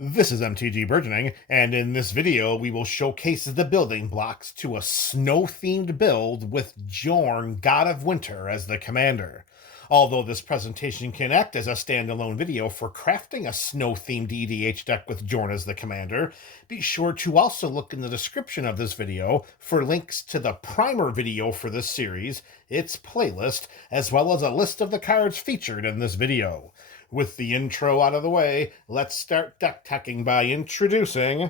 This is MTG Burgeoning, and in this video we will showcase the building blocks to a snow-themed build with Jorn, God of Winter, as the commander. Although this presentation can act as a standalone video for crafting a snow-themed EDH deck with Jorn as the commander, be sure to also look in the description of this video for links to the primer video for this series, its playlist, as well as a list of the cards featured in this video. With the intro out of the way, let's start deck teching by introducing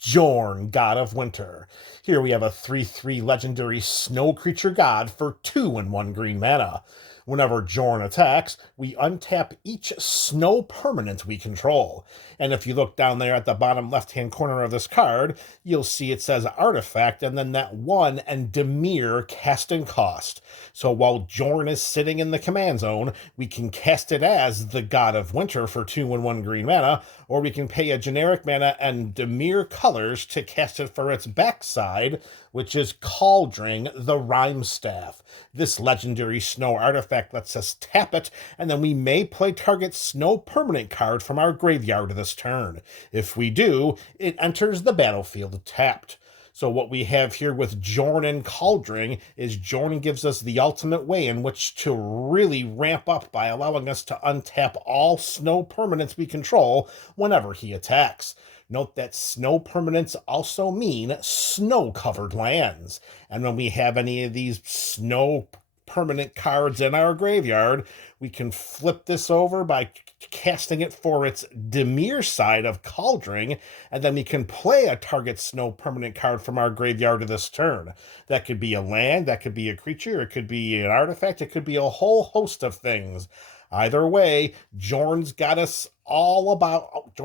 Jorn, God of Winter. Here we have a 3/3 legendary snow creature god for 2 and 1 green mana. Whenever Jorn attacks, we untap each snow permanent we control. And if you look down there at the bottom left-hand corner of this card, you'll see it says Artifact and then that 1 and Dimir casting cost. So while Jorn is sitting in the command zone, we can cast it as the God of Winter for 2 and 1 green mana, or we can pay a generic mana and Dimir colors to cast it for its backside, which is Cauldron the Rhyme Staff. This legendary snow artifact lets us tap it, and then we may play target snow permanent card from our graveyard this turn. If we do, it enters the battlefield tapped. So what we have here with Jorn and Cauldron is Jorn gives us the ultimate way in which to really ramp up by allowing us to untap all snow permanents we control whenever he attacks. Note that snow permanents also mean snow-covered lands. And when we have any of these snow permanent cards in our graveyard, we can flip this over by casting it for its Dimir side of Cauldron, and then we can play a target snow permanent card from our graveyard this turn. That could be a land, that could be a creature, it could be an artifact, it could be a whole host of things. Either way, Jorn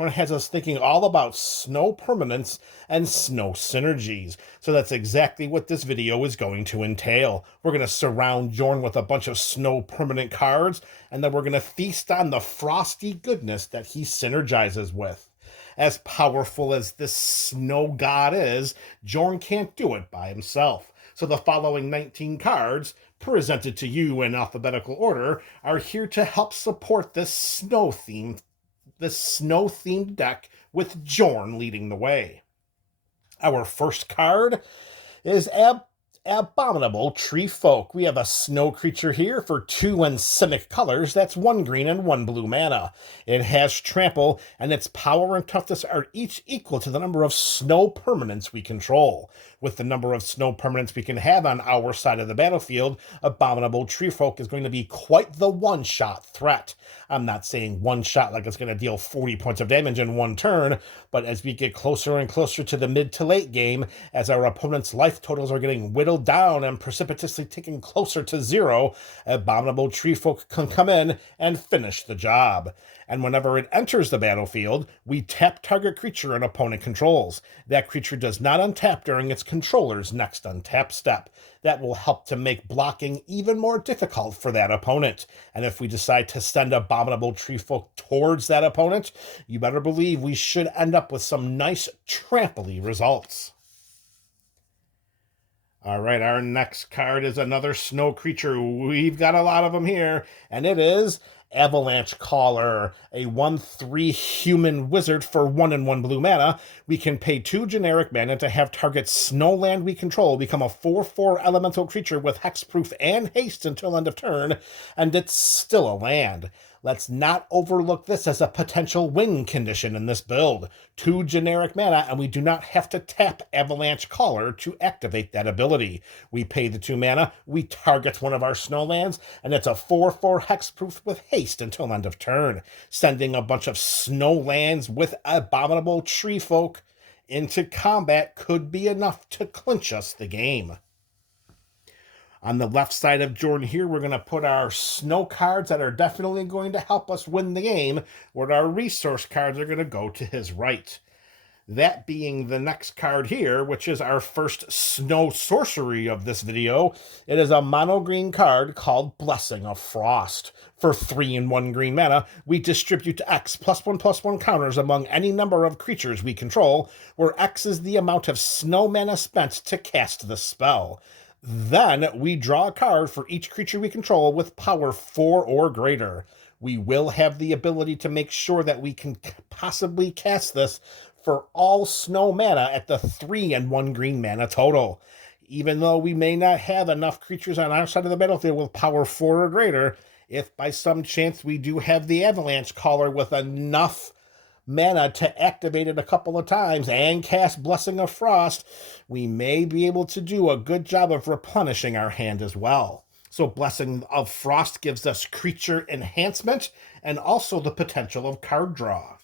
has us thinking all about snow permanence and snow synergies. So that's exactly what this video is going to entail. We're going to surround Jorn with a bunch of snow permanent cards, and then we're going to feast on the frosty goodness that he synergizes with. As powerful as this snow god is, Jorn can't do it by himself. So the following 19 cards, presented to you in alphabetical order, are here to help support this snow-themed deck with Jorn leading the way. Our first card is Abominable Tree Folk. We have a snow creature here for 2 and Simic colors. That's 1 green and 1 blue mana. It has trample, and its power and toughness are each equal to the number of snow permanents we control. With the number of snow permanents we can have on our side of the battlefield, Abominable Tree Folk is going to be quite the one-shot threat. I'm not saying one shot like it's going to deal 40 points of damage in one turn, but as we get closer and closer to the mid to late game, as our opponent's life totals are getting whittled down and precipitously ticking closer to 0, Abominable Tree Folk can come in and finish the job. And whenever it enters the battlefield, we tap target creature an opponent controls. That creature does not untap during its controller's next untap step. That will help to make blocking even more difficult for that opponent. And if we decide to send Abominable Tree Folk towards that opponent, you better believe we should end up with some nice trample-y results. All right, our next card is another snow creature. We've got a lot of them here, and it is Avalanche Caller, a 1/3 human wizard for 1 and 1 blue mana. We can pay 2 generic mana to have target snowland we control become a 4/4 elemental creature with hexproof and haste until end of turn, and it's still a land. Let's not overlook this as a potential win condition in this build. 2 generic mana, and we do not have to tap Avalanche Caller to activate that ability. We pay the 2 mana, we target one of our snowlands, and it's a 4/4 hexproof with haste until end of turn. Sending a bunch of snowlands with Abominable Tree Folk into combat could be enough to clinch us the game. On the left side of Jorn here, we're going to put our snow cards that are definitely going to help us win the game, where our resource cards are going to go to his right. That being the next card here, which is our first snow sorcery of this video. It is a mono green card called Blessing of Frost. For 3 and 1 green mana, we distribute X +1/+1 counters among any number of creatures we control, where X is the amount of snow mana spent to cast the spell. Then we draw a card for each creature we control with power 4 or greater. We will have the ability to make sure that we can possibly cast this for all snow mana at the 3 and 1 green mana total. Even though we may not have enough creatures on our side of the battlefield with power 4 or greater, if by some chance we do have the Avalanche Caller with enough mana to activate it a couple of times and cast Blessing of Frost, we may be able to do a good job of replenishing our hand as well. So Blessing of Frost gives us creature enhancement and also the potential of card draw.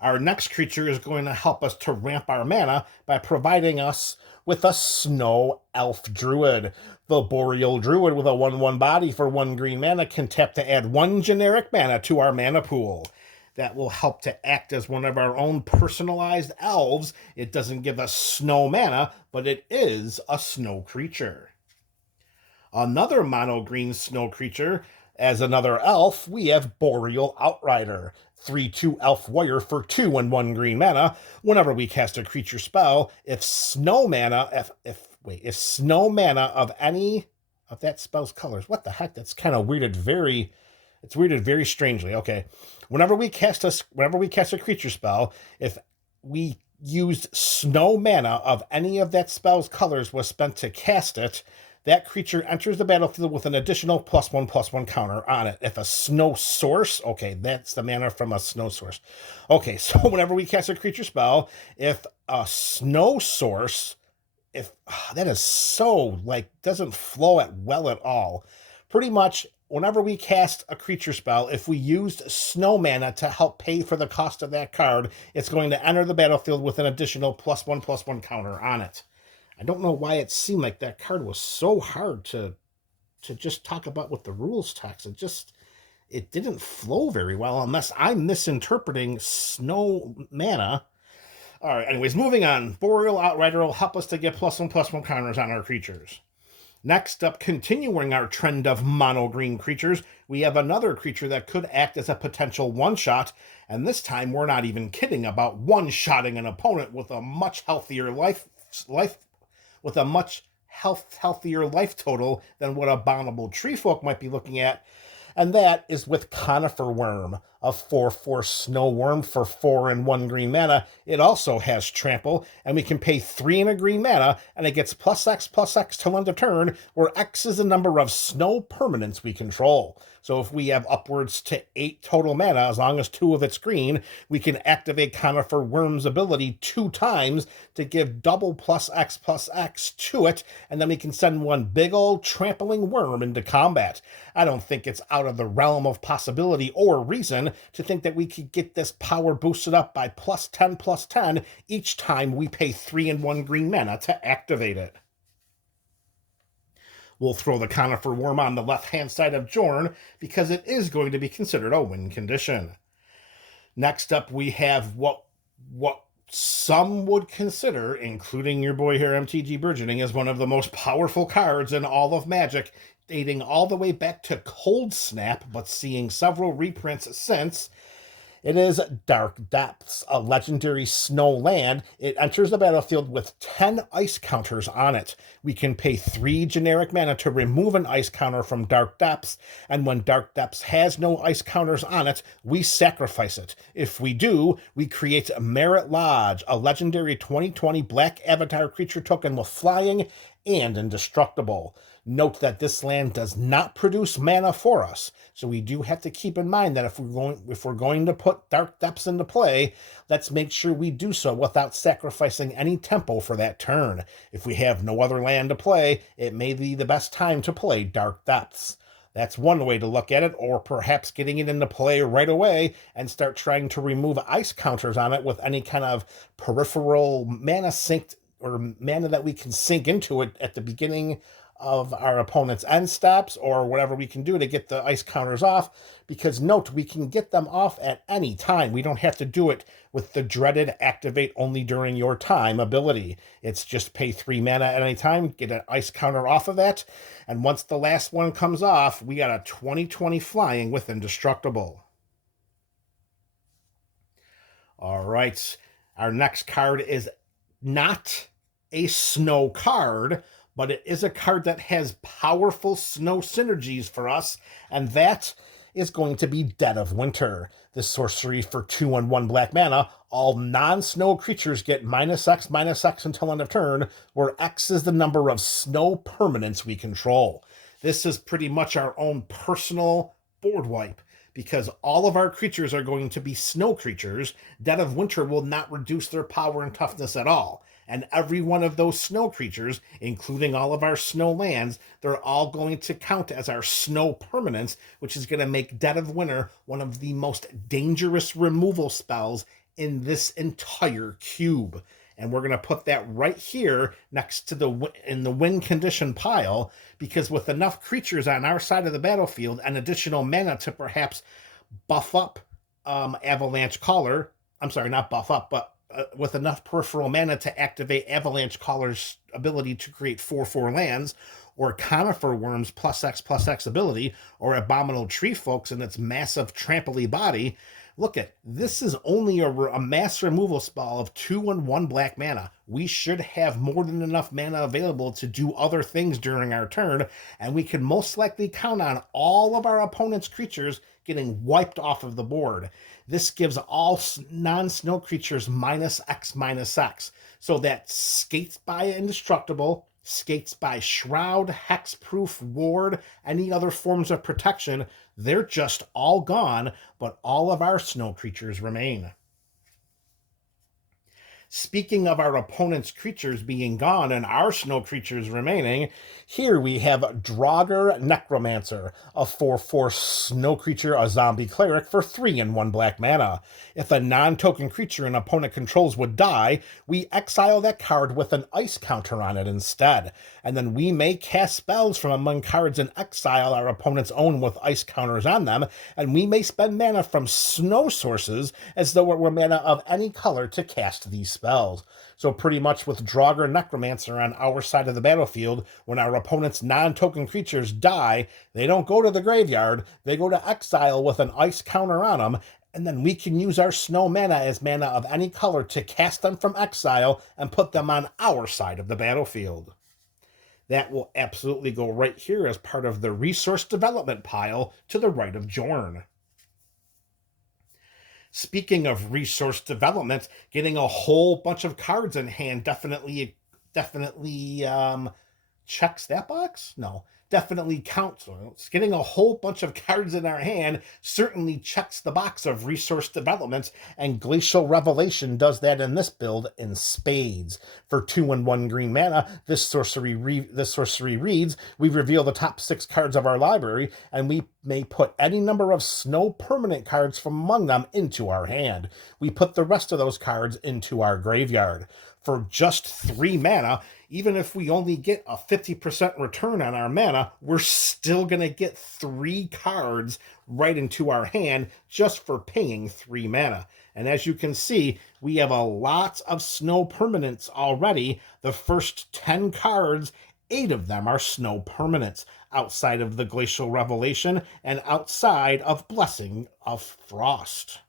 Our next creature is going to help us to ramp our mana by providing us with a Snow Elf Druid. The Boreal Druid with a 1/1 body for 1 green mana can tap to add 1 generic mana to our mana pool. That will help to act as one of our own personalized elves. It doesn't give us snow mana, but it is a snow creature. Another mono green snow creature, as another elf, we have Boreal Outrider. 3/2 elf warrior for 2 and 1 green mana. Whenever we cast a creature spell, if snow mana of any of that spell's colors, what the heck? That's kind of weirded very strangely. Okay. Whenever we cast a creature spell, if we used snow mana of any of that spell's colors was spent to cast it, that creature enters the battlefield with an additional +1/+1 counter on it. If a snow source, okay, that's the mana from a snow source. Okay, so whenever we cast a creature spell, if a snow source, that is so, doesn't flow well at all. Pretty much, whenever we cast a creature spell, if we used snow mana to help pay for the cost of that card, it's going to enter the battlefield with an additional +1/+1 counter on it. I don't know why it seemed like that card was so hard to just talk about with the rules text. It didn't flow very well, unless I'm misinterpreting snow mana. All right, anyways, moving on. Boreal Outrider will help us to get +1/+1 counters on our creatures. Next up, continuing our trend of mono green creatures, we have another creature that could act as a potential one-shot, and this time we're not even kidding about one-shotting an opponent with a much healthier healthier life total than what Abominable Treefolk might be looking at, and that is with Conifer Worm, a 4/4 snow worm for 4 and 1 green mana. It also has trample, and we can pay 3 and a green mana, and it gets +X/+X till end of turn, where X is the number of snow permanents we control. So if we have upwards to 8 total mana, as long as 2 of it's green, we can activate Conifer Worm's ability 2 times to give double +X/+X to it, and then we can send one big old trampling worm into combat. I don't think it's out of the realm of possibility or reason to think that we could get this power boosted up by +10/+10 each time we pay 3 and 1 green mana to activate it. We'll throw the Conifer Worm on the left-hand side of Jorn because it is going to be considered a win condition. Next up, we have what some would consider, including your boy here, MTG Burgeoning, as one of the most powerful cards in all of Magic, dating all the way back to Cold Snap, but seeing several reprints since. It is Dark Depths, a legendary snow land. It enters the battlefield with 10 ice counters on it. We can pay 3 generic mana to remove an ice counter from Dark Depths, and when Dark Depths has no ice counters on it, we sacrifice it. If we do, we create Merit Lodge, a legendary 2020 black avatar creature token with flying and indestructible. Note that this land does not produce mana for us, so we do have to keep in mind that if we're going to put Dark Depths into play, let's make sure we do so without sacrificing any tempo for that turn. If we have no other land to play, it may be the best time to play Dark Depths. That's one way to look at it, or perhaps getting it into play right away and start trying to remove ice counters on it with any kind of peripheral mana synced or mana that we can sink into it at the beginning of our opponent's end steps, or whatever we can do to get the ice counters off, because note, we can get them off at any time. We don't have to do it with the dreaded activate only during your time ability. It's just pay 3 mana at any time, get an ice counter off of that, and once the last one comes off, we got a 20/20 flying with indestructible. All right, our next card is not a snow card, but it is a card that has powerful snow synergies for us, and that is going to be Dead of Winter. This sorcery for 2 and 1 black mana. All non-snow creatures get -X until end of turn, where X is the number of snow permanents we control. This is pretty much our own personal board wipe, because all of our creatures are going to be snow creatures. Dead of Winter will not reduce their power and toughness at all. And every one of those snow creatures, including all of our snow lands, they're all going to count as our snow permanents, which is going to make Dead of Winter one of the most dangerous removal spells in this entire cube. And we're going to put that right here next to in the win condition pile, because with enough creatures on our side of the battlefield and additional mana to perhaps buff up Avalanche Caller, I'm sorry, not buff up, but with enough peripheral mana to activate Avalanche Caller's ability to create 4/4 lands, or Conifer Worm's +X ability, or Abominable Tree Folks and its massive trampoly body. Look at this, is only a mass removal spell of 2 and 1 black mana. We should have more than enough mana available to do other things during our turn, and we can most likely count on all of our opponent's creatures getting wiped off of the board. This gives all non-snow creatures -X. So that Skates by Indestructible, Skates by Shroud, Hexproof, Ward, any other forms of protection, they're just all gone, but all of our snow creatures remain. Speaking of our opponent's creatures being gone and our snow creatures remaining, here we have Draugr Necromancer, a 4/4 snow creature, a zombie cleric for 3 and 1 black mana. If a non-token creature an opponent controls would die, we exile that card with an ice counter on it instead. And then we may cast spells from among cards in exile our opponents own with ice counters on them, and we may spend mana from snow sources as though it were mana of any color to cast these spells. So pretty much with Draugr Necromancer on our side of the battlefield, when our opponent's non-token creatures die, they don't go to the graveyard, they go to exile with an ice counter on them, and then we can use our snow mana as mana of any color to cast them from exile and put them on our side of the battlefield. That will absolutely go right here as part of the resource development pile to the right of Jorn. Speaking of resource development, getting a whole bunch of cards in hand definitely checks that box? No, definitely counts. Getting a whole bunch of cards in our hand certainly checks the box of resource development, and Glacial Revelation does that in this build in spades. For 2 and 1 green mana, this sorcery reads, we reveal the top 6 cards of our library, and we may put any number of snow permanent cards from among them into our hand. We put the rest of those cards into our graveyard. For just 3 mana, even if we only get a 50% return on our mana, we're still going to get 3 cards right into our hand just for paying 3 mana. And as you can see, we have a lot of snow permanents already. The first 10 cards, 8 of them are snow permanents, outside of the Glacial Revelation and outside of Blessing of Frost.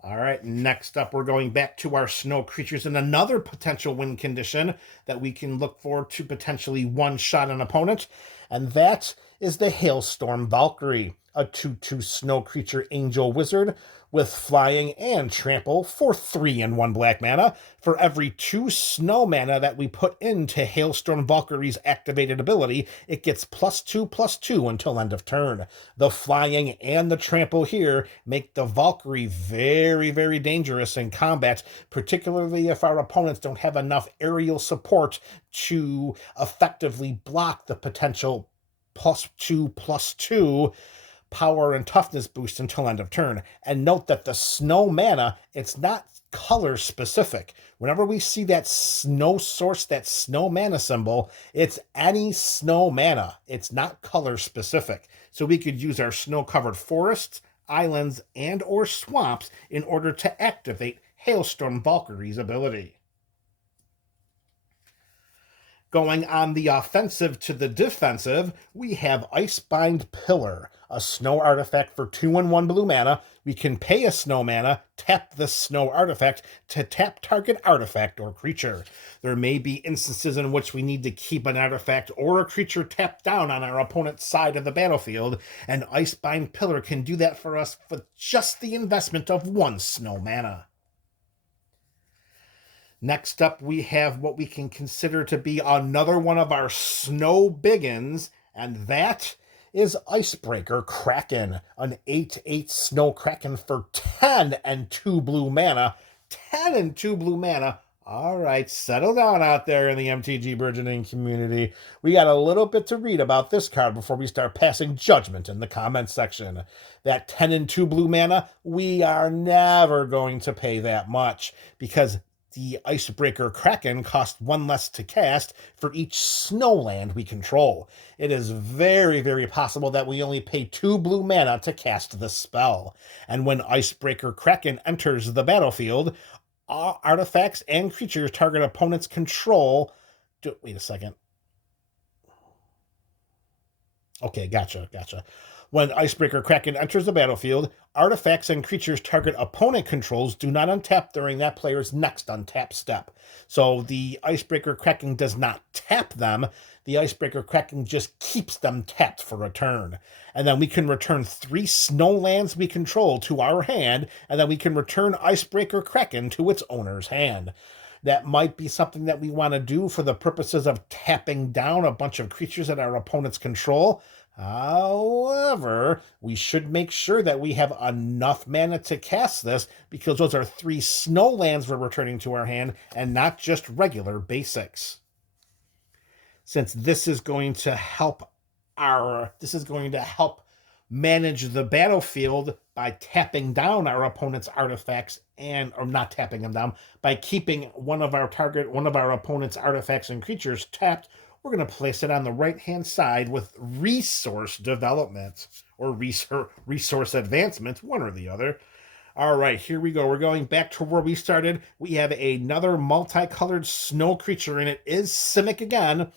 All right, next up, we're going back to our snow creatures and another potential win condition that we can look for to potentially one-shot an opponent, and that is the Hailstorm Valkyrie, a 2/2 snow creature angel wizard with flying and trample for 3 and 1 black mana. For every 2 snow mana that we put into Hailstorm Valkyrie's activated ability, it gets +2/+2 until end of turn. The flying and the trample here make the Valkyrie very, very dangerous in combat, particularly if our opponents don't have enough aerial support to effectively block the potential +2/+2 power and toughness boost until end of turn. And note that the snow mana, it's not color specific. Whenever we see that snow source, that snow mana symbol, it's any snow mana. It's not color specific. So we could use our snow covered forests, islands, and or swamps in order to activate Hailstorm Valkyrie's ability. Going on the offensive to the defensive, we have Icebind Pillar, a snow artifact for 2 and 1 blue mana. We can pay a snow mana, tap the snow artifact to tap target artifact or creature. There may be instances in which we need to keep an artifact or a creature tapped down on our opponent's side of the battlefield, and Icebind Pillar can do that for us with just the investment of 1 snow mana. Next up, we have what we can consider to be another one of our snow biggins, and that is Icebreaker Kraken, an 8/8 Snow Kraken for 10 and 2 blue mana. 10 and 2 blue mana. All right, settle down out there in the MTG Burgeoning community. We got a little bit to read about this card before we start passing judgment in the comments section. That 10 and 2 blue mana, we are never going to pay that much because the Icebreaker Kraken costs 1 less to cast for each snowland we control. It is very, very possible that we only pay 2 blue mana to cast the spell. And when Icebreaker Kraken enters the battlefield, all artifacts and creatures target opponents control... Wait a second. Okay, gotcha. When Icebreaker Kraken enters the battlefield, artifacts and creatures target opponent controls do not untap during that player's next untap step. So the Icebreaker Kraken does not tap them. The Icebreaker Kraken just keeps them tapped for a turn. And then we can return 3 snowlands we control to our hand, and then we can return Icebreaker Kraken to its owner's hand. That might be something that we want to do for the purposes of tapping down a bunch of creatures that our opponents control. However, we should make sure that we have enough mana to cast this because those are 3 snowlands we're returning to our hand and not just regular basics. Since this is going to help manage the battlefield by tapping down our opponent's artifacts or not tapping them down, by keeping one of our opponent's artifacts and creatures tapped, we're going to place it on the right-hand side with resource development or resource advancement, one or the other. All right, here we go. We're going back to where we started. We have another multicolored snow creature, and it is Simic again.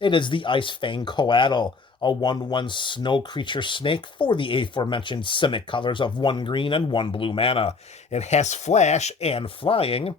It is the Icefang Coatl, a 1/1 snow creature snake for the aforementioned Simic colors of 1 green and 1 blue mana. It has flash and flying.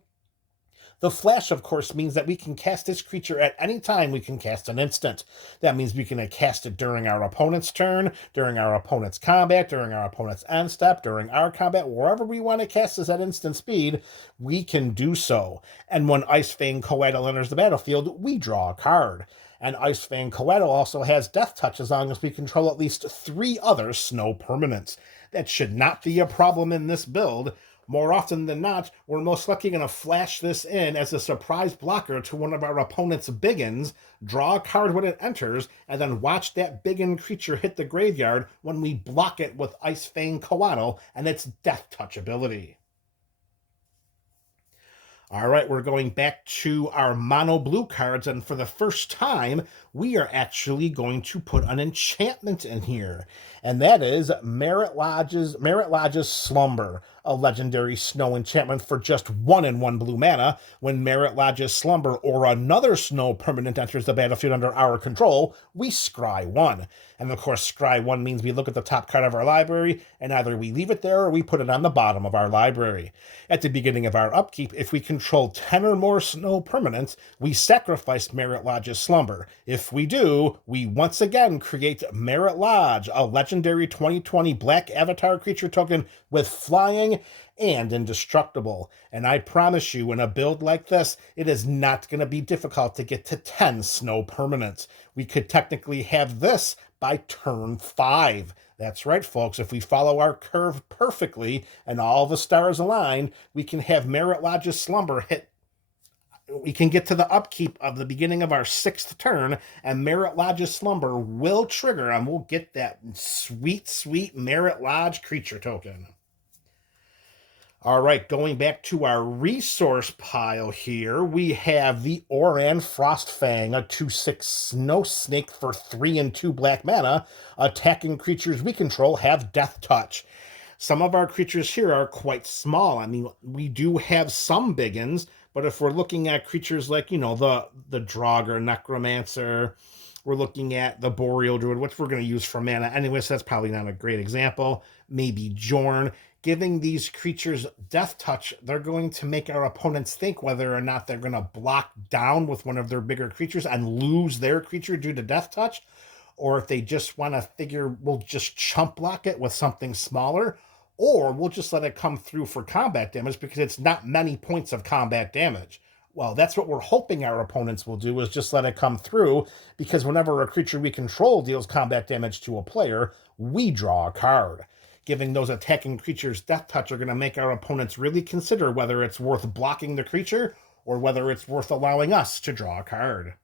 The flash, of course, means that we can cast this creature at any time we can cast an instant. That means we can cast it during our opponent's turn, during our opponent's combat, during our opponent's end step, during our combat, wherever we want to cast this at instant speed, we can do so. And when Icefang Coatl enters the battlefield, we draw a card. And Icefang Coatl also has Death Touch as long as we control at least 3 other snow permanents. That should not be a problem in this build. More often than not, we're most likely going to flash this in as a surprise blocker to one of our opponent's biggins, draw a card when it enters, and then watch that biggin creature hit the graveyard when we block it with Icefang Coatl and its Death Touch ability. All right, we're going back to our mono blue cards, and for the first time, we are actually going to put an enchantment in here, and that is Merit Lodge's Slumber, a legendary snow enchantment for just 1 and 1 blue mana. When Merit Lodge's Slumber or another snow permanent enters the battlefield under our control, we scry 1. And of course, scry 1 means we look at the top card of our library, and either we leave it there or we put it on the bottom of our library. At the beginning of our upkeep, if we control 10 or more snow permanents, we sacrifice Merit Lodge's Slumber. If we do, we once again create Merit Lodge, a legendary 2020 black avatar creature token with flying and indestructible. And I promise you, in a build like this, it is not going to be difficult to get to 10 snow permanents. We could technically have this by turn 5. That's right, folks. If we follow our curve perfectly and all the stars align, we can have Merit Lodge's Slumber hit. We can get to the upkeep of the beginning of our 6th turn, and Merit Lodge's Slumber will trigger, and we'll get that sweet, sweet Merit Lodge creature token. All right, going back to our resource pile here, we have the Oran Frostfang, a 2/6 snow snake for 3 and 2 black mana. Attacking creatures we control have Death Touch. Some of our creatures here are quite small. I mean, we do have some biggins, but if we're looking at creatures like, the Draugr Necromancer, we're looking at the Boreal Druid, which we're going to use for mana anyway, so that's probably not a great example. Maybe Jorn. giving these creatures Death Touch, they're going to make our opponents think whether or not they're going to block down with one of their bigger creatures and lose their creature due to Death Touch, or if they just want to figure we'll just chump block it with something smaller, or we'll just let it come through for combat damage because it's not many points of combat damage. Well, that's what we're hoping our opponents will do, is just let it come through, because whenever a creature we control deals combat damage to a player, we draw a card. Giving those attacking creatures Death Touch are going to make our opponents really consider whether it's worth blocking the creature or whether it's worth allowing us to draw a card.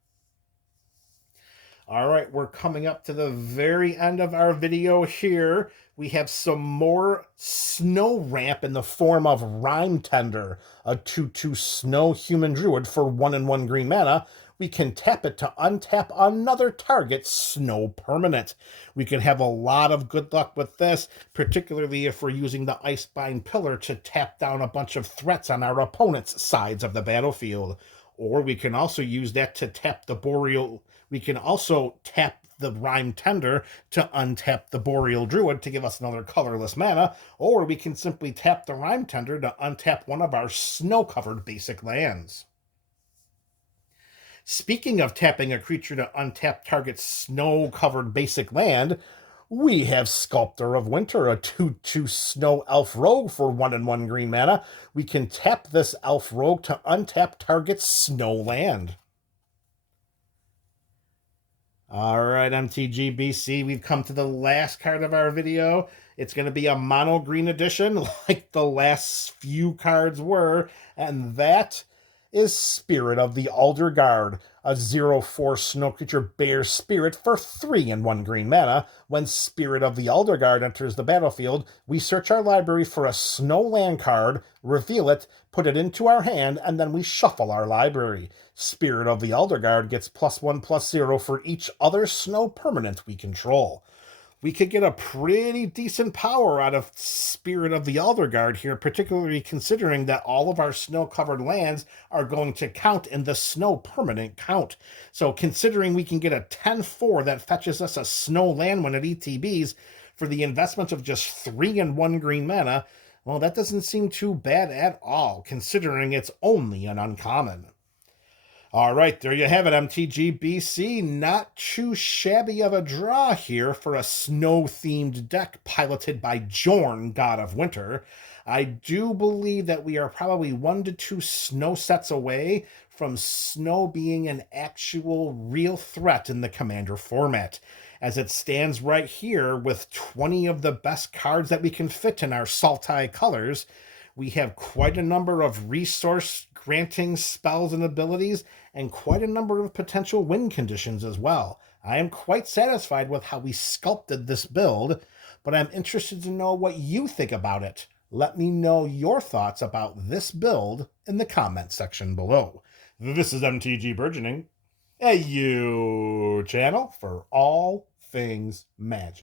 All right, we're coming up to the very end of our video here. We have some more snow ramp in the form of Rime Tender, a 2/2 snow human druid for 1/1 green mana. We can tap it to untap another target snow permanent. We can have a lot of good luck with this, particularly if we're using the Icebind Pillar to tap down a bunch of threats on our opponent's sides of the battlefield. Or we can also use that to tap the Boreal. We can also tap the Rime Tender to untap the Boreal Druid to give us another colorless mana, or we can simply tap the Rime Tender to untap one of our snow-covered basic lands. Speaking of tapping a creature to untap target snow-covered basic land, we have Sculptor of Winter, a 2/2 snow elf rogue for 1/1 green mana. We can tap this elf rogue to untap target snow land. All right, MTG we've come to the last card of our video. It's going to be a mono green edition like the last few cards were, and that is Spirit of the Elder Guard, a 0/4 snow creature bear spirit for 3/1 green mana. When Spirit of the Elder Guard enters the battlefield, we search our library for a snow land card, reveal it, put it into our hand, and then we shuffle our library. Spirit of the Elder Guard gets +1/+0 for each other snow permanent we control. We could get a pretty decent power out of Spirit of the Elder Guard here, particularly considering that all of our snow-covered lands are going to count in the snow permanent count. So considering we can get a 10/4 that fetches us a snow land when it ETBs for the investment of just 3/1 green mana, well, that doesn't seem too bad at all, considering it's only an uncommon. All right, there you have it, MTG. Not too shabby of a draw here for a snow-themed deck piloted by Jorn, God of Winter. I do believe that we are probably 1 to 2 snow sets away from snow being an actual real threat in the Commander format. As it stands right here, with 20 of the best cards that we can fit in our Sultai colors, we have quite a number of resource granting spells and abilities, and quite a number of potential win conditions as well. I am quite satisfied with how we sculpted this build, but I'm interested to know what you think about it. Let me know your thoughts about this build in the comment section below. This is MTG Burgeoning, a channel for all things Magic.